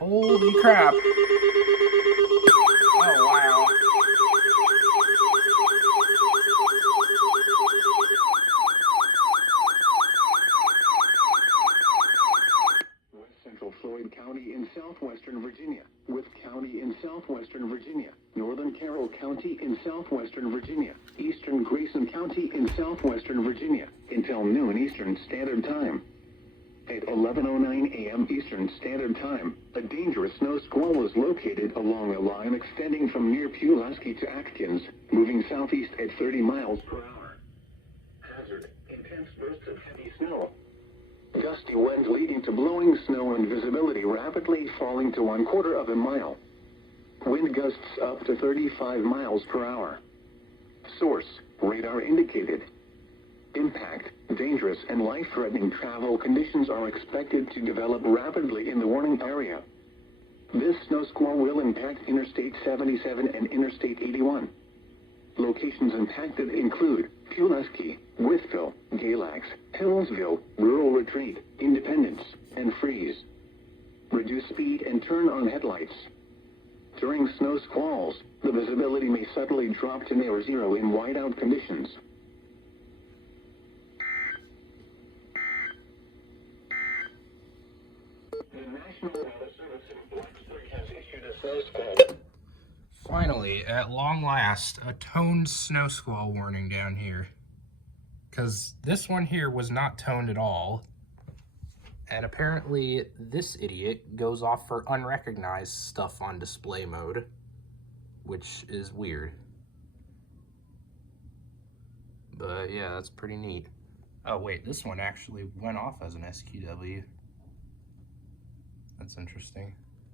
Holy crap. Oh, wow. West Central Floyd County in southwestern Virginia, Wythe County in southwestern Virginia, northern Carroll County in southwestern Virginia, eastern Grayson County in southwestern Virginia, until noon Eastern Standard Time. At 11:09 a.m. Eastern Standard Time, a dangerous snow squall was located along a line extending from near Pulaski to Atkins, moving southeast at 30 miles per hour. Hazard: intense bursts of heavy snow. Gusty winds leading to blowing snow and visibility rapidly falling to 1/4 of a mile. Wind gusts up to 35 miles per hour. Source: radar indicated. Impact: dangerous and life-threatening travel conditions are expected to develop rapidly in the warning area. This snow squall will impact Interstate 77 and Interstate 81. Locations impacted include Pulaski, Wytheville, Galax, Hillsville, Rural Retreat, Independence, and Freeze. Reduce speed and turn on headlights. During snow squalls, the visibility may subtly drop to near zero in whiteout conditions. The National Weather Service in Blacksburg has issued a snow squall. Finally, at long last, a toned snow squall warning down here. Because this one here was not toned at all. And apparently this idiot goes off for unrecognized stuff on display mode, which is weird. But yeah, that's pretty neat. Oh wait, this one actually went off as an SQW. That's interesting.